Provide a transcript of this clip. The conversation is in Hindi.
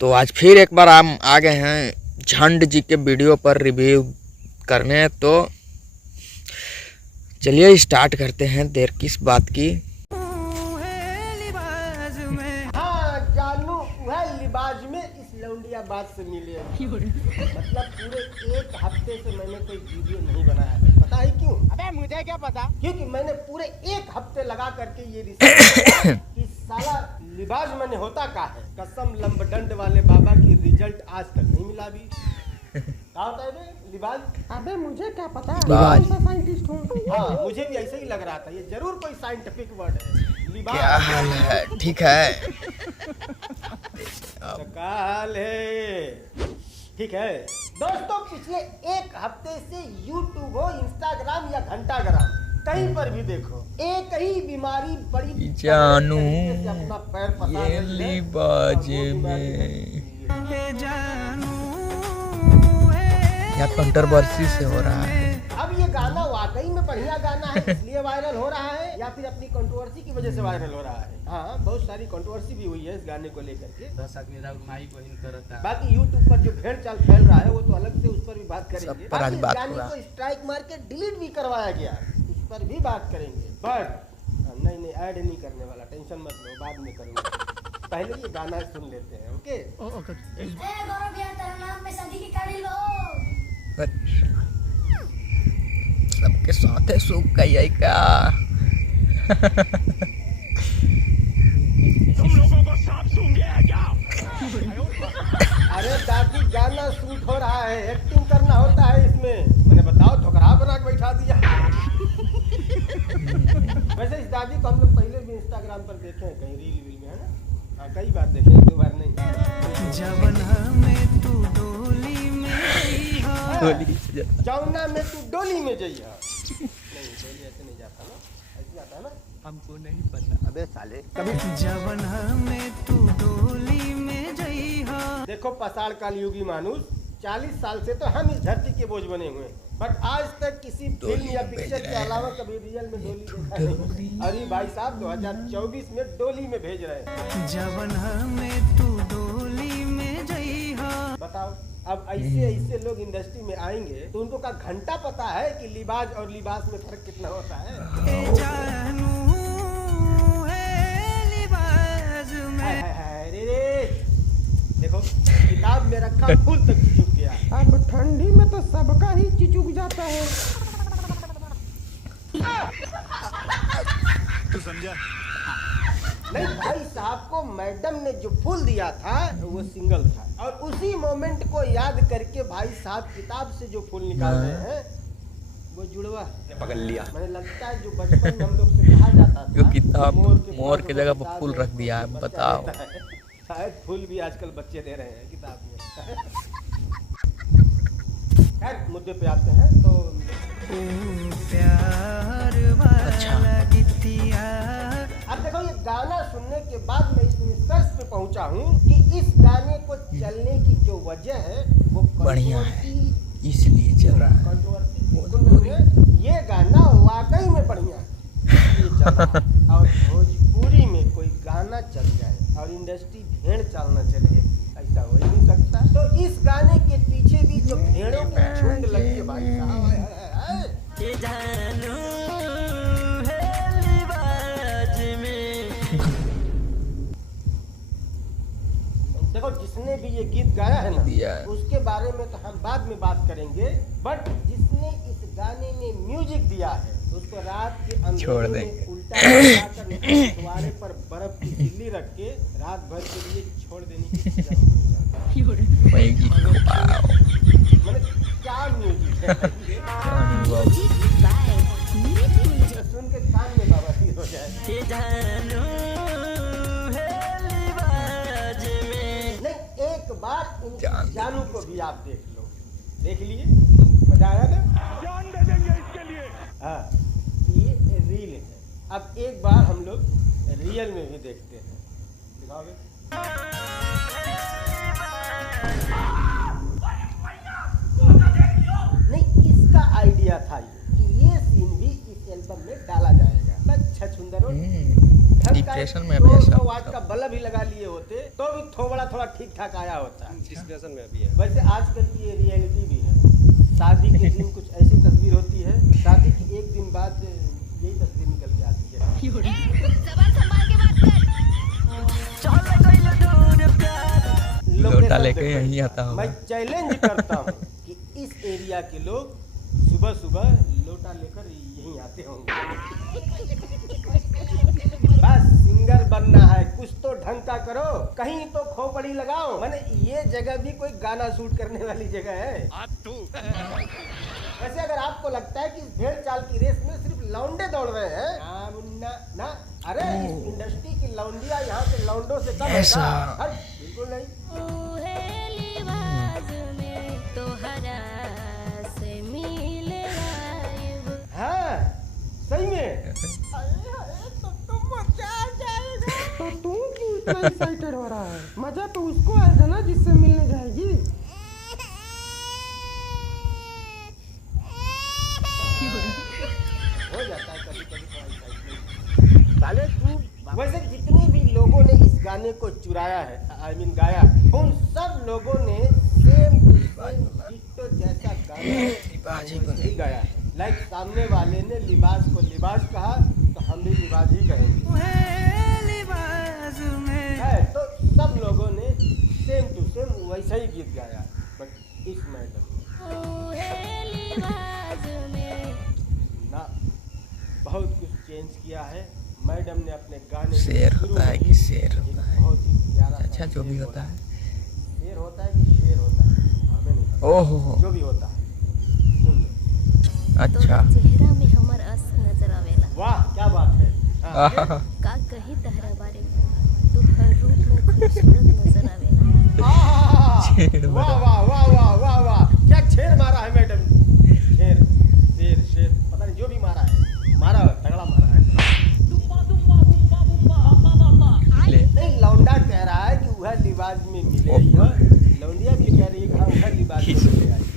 तो आज फिर एक बार हम आ गए हैं झंड जी के वीडियो पर रिव्यू करने। तो चलिए स्टार्ट करते हैं, देर किस बात की। हाँ जानू वह लिबाज में इस लौंडिया बात से मिले। मतलब पूरे एक हफ्ते से मैंने कोई वीडियो नहीं बनाया है। पता है क्यों? अबे मुझे क्या पता। क्योंकि मैंने पूरे एक हफ्ते लगा करके ये रिसर्च किया कि साला लिबाज मैंने होता का है। कसम लंबडंड वाले बाबा की रिजल्ट आज तक नहीं मिला भी। क्या होता है बे लिबाज? अबे मुझे क्या पता, लिबाज। मैं साइंटिस्ट हूँ। हाँ मुझे भी ऐसे ही लग रहा था, ये जरूर कोई साइंटिफिक वर्ड है। लिबाज क्या हाल है? ठीक है, काल है। ठीक है दोस्तों, पिछले एक हफ्ते से YouTube हो, इंस्टाग्राम या घंटाग्राम कहीं पर भी देखो, एक ही बीमारी बड़ी जानू तरीके से अपना पैर पसार ये रही है। लिबाज और वो बीमारी में या कंट्रोवर्सी से हो रहा है। अब ये गाना वाकई में बढ़िया गाना है इसलिए वायरल हो रहा है या फिर अपनी कंट्रोवर्सी की वजह से वायरल हो रहा है? हाँ बहुत सारी कंट्रोवर्सी भी हुई है इस गाने को लेकर के। बाकी YouTube पर जो भेड़ चाल फैल रहा है वो तो अलग से, उस पर भी बात करेंगे। सब पर आज बाकी बात गाने होगा। को स्ट्राइक मार के डिलीट भी करवाया गया, उस पर भी बात करेंगे। बट नहीं ऐड नहीं करने वाला, टेंशन मत लो, बाद में करूँगा। पहले ये गाना सुन लेते हैं। ओके गौरव भैया तेरा नाम पे शादी की गाड़ी लो। सबके साथ है सुख गई का। तुम लोगों को सांप सूंघ गया है क्या? अरे दादी गाना शूट हो रहा है, एक्टिंग करना होता है इसमें। मैंने बताओ ठोकरा बना के बैठा दिया। वैसे इस दादी को हम लोग पहले भी इंस्टाग्राम पर देखे हैं, कहीं रील वील में, है ना? हाँ कई बार देखे, एक दो बार नहीं। जौना में तू डोली में जइया। नहीं डोली ऐसे नहीं जाता ना, ऐसे जाता है ना। हमको नहीं पता। अबे साले कभी देखो पसाड़ काल युगी मानुस, 40 साल से तो हम इस धरती के बोझ बने हुए हैं, बट आज तक किसी फिल्म या पिक्चर के अलावा कभी रियल में डोली देखा नहीं। अरे भाई साहब 2024 में डोली में भेज रहे हैं। बताओ अब ऐसे लोग इंडस्ट्री में आएंगे तो उनको का घंटा पता है कि लिबाज और लिबास में फर्क कितना होता है? रे देखो किताब में रखा फूल तक चिचुक गया। अब ठंडी में तो सबका ही चिचुक जाता है। तू समझा? नहीं भाई साहब को मैडम ने जो फूल दिया था वो सिंगल था, और उसी मोमेंट को याद करके भाई साहब किताब से जो फूल निकाल रहे हैं वो जुड़वा पकड़ लिया। मुझे लगता है जो बचपन में हम लोग से कहा जाता था, जो किताब मोर के जगह पर किताब फूल में रख दिया है, बच्चा बताओ। देता है। शायद फूल भी आजकल बच्चे दे रहे हैं किताब में। खैर मुद्दे पे आते हैं तो अच्छा अब देखो ये गाना सुनने के बाद मैं इस निष्कर्ष पे पहुंचा हूँ कि इस गाने को चलने की जो वजह है वो बढ़िया है, इसलिए चल रहा है। कंट्रोवर्सी ये गाना वाकई में बढ़िया है ये चला। और भोजपुरी में कोई गाना चल जाए और इंडस्ट्री भेड़ चालना चले, ऐसा हो ही नहीं सकता। तो इस गाने के पीछे भी जो भेड़ों के झुंड लग के भाई साहब देखो जिसने भी ये गीत गाया है ना उसके बारे में तो हम बाद में बात करेंगे, बट जिसने इस गाने में म्यूजिक दिया है उसको रात के छोड़ अंधेरे देंगे। में उल्टा लगाकर द्वारे पर बर्फ की सिल्ली रख के रात भर के लिए छोड़ देने की सजा होनी चाहिए। वही गीत को पाओ। मतलब क्या म्यूजिक है ये? सुन के कान में बाबा हो जाए। नहीं एक बार इन जानू को भी आप देख लो, देख लिए मजा आया ना? जान दे देंगे इसके लिए। हाँ ये रील है, अब एक बार हम लोग रियल में भी देखते हैं। दिखाओगे? नहीं इसका आइडिया था ये कि ये सीन भी इस एल्बम में डाला जाएगा। बस छछुंदर डिप्रेशन में अभी ऐसा 200 वाट का बल्ब ही लगा लिए होते तो भी थोड़ा ठीक ठाक आया होता। डिस्कशन में अभी है। वैसे आजकल की ये रियलिटी भी है। शादी के दिन कुछ ऐसी तस्वीर होती है, शादी के एक दिन बाद यही तस्वीर निकल के आती है। लोटा लेके यहीं आता होगा। मैं चैलेंज करता हूँ कि इस एरिया के लोग सुबह सुबह लोटा लेकर यहीं आते होंगे। बस सिंगर बनना है, कुछ तो ढंग का करो, कहीं तो खोपड़ी लगाओ। मैंने ये जगह भी कोई गाना शूट करने वाली जगह है। वैसे अगर आपको लगता है कि इस भेड़ चाल की रेस में सिर्फ लौंडे दौड़ रहे हैं, ना मुन्ना ना, अरे इस इंडस्ट्री की लौंडिया यहाँ के लौंडों से कम है ऐसा। क्या? हट, बिल्कुल नहीं। हाँ, सही में। तो तू क्यों इतना एक्साइटेड हो रहा है? मजा तो उसको आएगा ना जिससे मिलने जाएगी। हो जाता है कभी कभी। साले तू वैसे जितने भी लोगों ने इस गाने को चुराया है, आई मीन गाया, उन सब लोगों ने सेम टू सेम डिट्टो जैसा गाना वैसे ही गाया है। लाइक सामने वाले ने लिबास को लिबास कहा तो हम भी लिबास ही कहेंगे। है तो सब लोगों ने सेम टू सेम वैसा ही गीत गाया, बट इस मैडम ना बहुत कुछ चेंज किया है। मैडम ने अपने गाने शेर होता है कि शेर होता है? बहुत ही प्यारा सा अच्छा जो भी शेर होता है। शेर होता है कि शेर होता है हमें नहीं पता। ओहो जो भी होता है सुन लो। अच्छा। चेहरा में हमर अस नजर आवेला। वाह क्या बात है। हाँ, आहा, का कही तहरा बारे में, तू हर रूप में खूबसूरत नजर आवेला। आहा, वाह वाह वाह वाह वाह वाह, क्या शेर मारा है मैडम। शेर शेर शेर पता नहीं जो भी मारा है, मारा तगड़ा मारा है। ले। नहीं लौंडा कह रहा है कि वह लिबाज में मिले, लौंडिया भी कह रही है कि हाँ वह लिबाज में मिले।